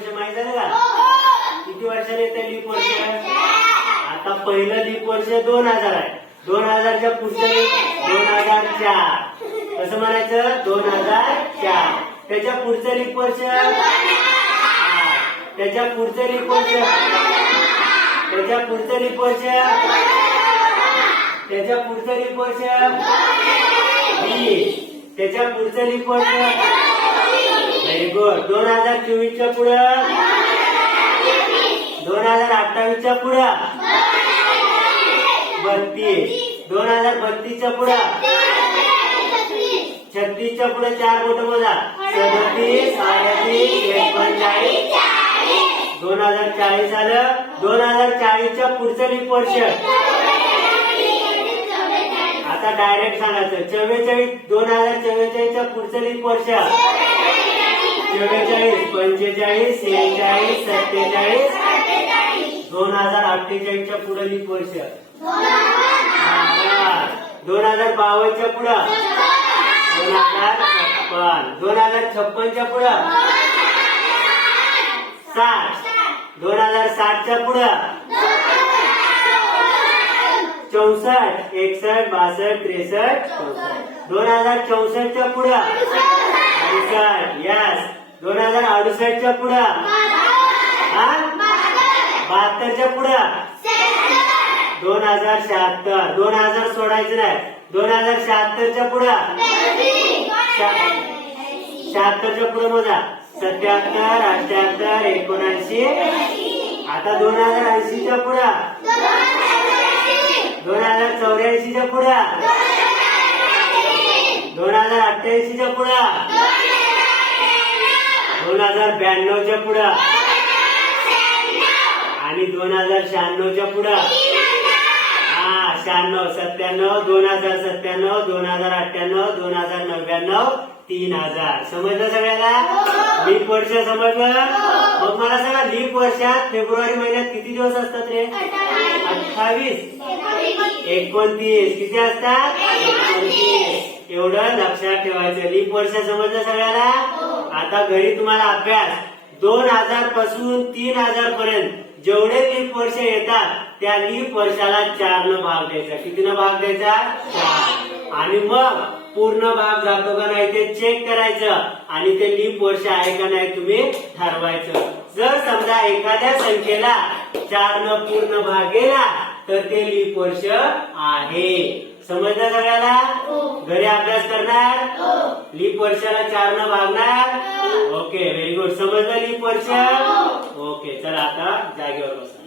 वर्ष माहीत झालं का किती वर्षाने येतं लीप वर्ष आता पहिलं लीप वर्ष दोन हजार आहे. दोन हजारच्या पुढचं दोन हजार चार. कसं म्हणायचं? दोन हजार चार. त्याच्या पुढचं लीप वर्ष हा. त्याच्या पुढचं लीप वर्ष त्याच्या पुढचं लीप वर्ष त्याच्या पुढचं लीप वर्ष त्याच्या पुढचं लीप वर्ष व्हेरी गुड दोन हजार चोवीसच्या पुढं? दोन हजार अठ्ठावीसच्या पुढं? बत्तीस. दोन हजार बत्तीसच्या पुढं? छत्तीसच्या पुढे चार बोट बोला. सदतीस अडतीस एकोणचाळीस. दोन हजार चाळीस आलं दोन हजार चाळीसच्या पुढचं वर्ष आता डायरेक्ट सांगायचं. चव्वेचाळीस दोन हजार चव्वेचाळीसच्या पुढचं वर्ष चव्वेचाळीस पंचेचाळीस सेहेचाळीस सत्तेचाळीस दोन हजार अठ्ठेचाळीसच्या पुढे लीप वर्ष दोन हजार बावन्नच्या पुढं. दोन हजार छप्पन. दोन हजार छप्पनच्या पुढं. साठ. दोन हजार साठच्या पुढं. चौसष्ट एकसष्ट बासष्ट त्रेसष्ट. चौसष्ट. दोन हजार चौसष्टच्या पुढं. यस. दोन हजार अडुसष्टच्या पुढं. बहात्तरच्या पुढं. दोन हजार शहात्तर. दोन हजार सोडायचं नाही. दोन हजार शहात्तरच्या पुढं. शहात्तरच्या पुढं मोजा. सत्याहत्तर अठ्याहत्तर एकोणऐंशी. आता दोन हजार ऐंशीच्या पुढं. दोन हजार चौऱ्याऐंशीच्या पुढं. दोन हजार अठ्ठ्याऐंशीच्या पुढं. दोन हजार ब्याण्णवच्या पुढं. आणि दोन हजार शहाण्णवच्या पुढं. हा शहाण्णव सत्त्याण्णव दोन हजार सत्त्याण्णव दोन हजार अठ्ठ्याण्णव दोन हजार नव्याण्णव तीन हजार. समजलं सगळ्याला? लीप वर्ष समजलं? मग मला सांगा लीप वर्षात फेब्रुवारी महिन्यात किती दिवस असतात रे? अठ्ठावीस. एकोणतीस. किती असतात? एकोणतीस. एवढं लक्षात ठेवायचं. लीप वर्ष समजलं सगळ्याला? आता घरी तुम्हाला अभ्यास. दोन हजारपासून तीन हजार पर्यंत जेवढे लीप वर्ष येतात त्या लीप वर्षाला चार न भाग द्यायचा. किती न भाग द्यायचा? चार. आणि मग पूर्ण भाग जातो का नाही ते चेक करायचं. आणि ते लीप वर्ष आहे का नाही तुम्ही ठरवायचं. जर समजा एखाद्या संख्येला चार न पूर्ण भाग गेला तर ते लीप वर्ष आहे. समजलं सगळ्याला? घरी अभ्यास करणार? लीप वर्षाला चार न भागणार? ओके व्हेरी गुड समजलं लीप वर्ष? ओके चला आता जागेवर बसा.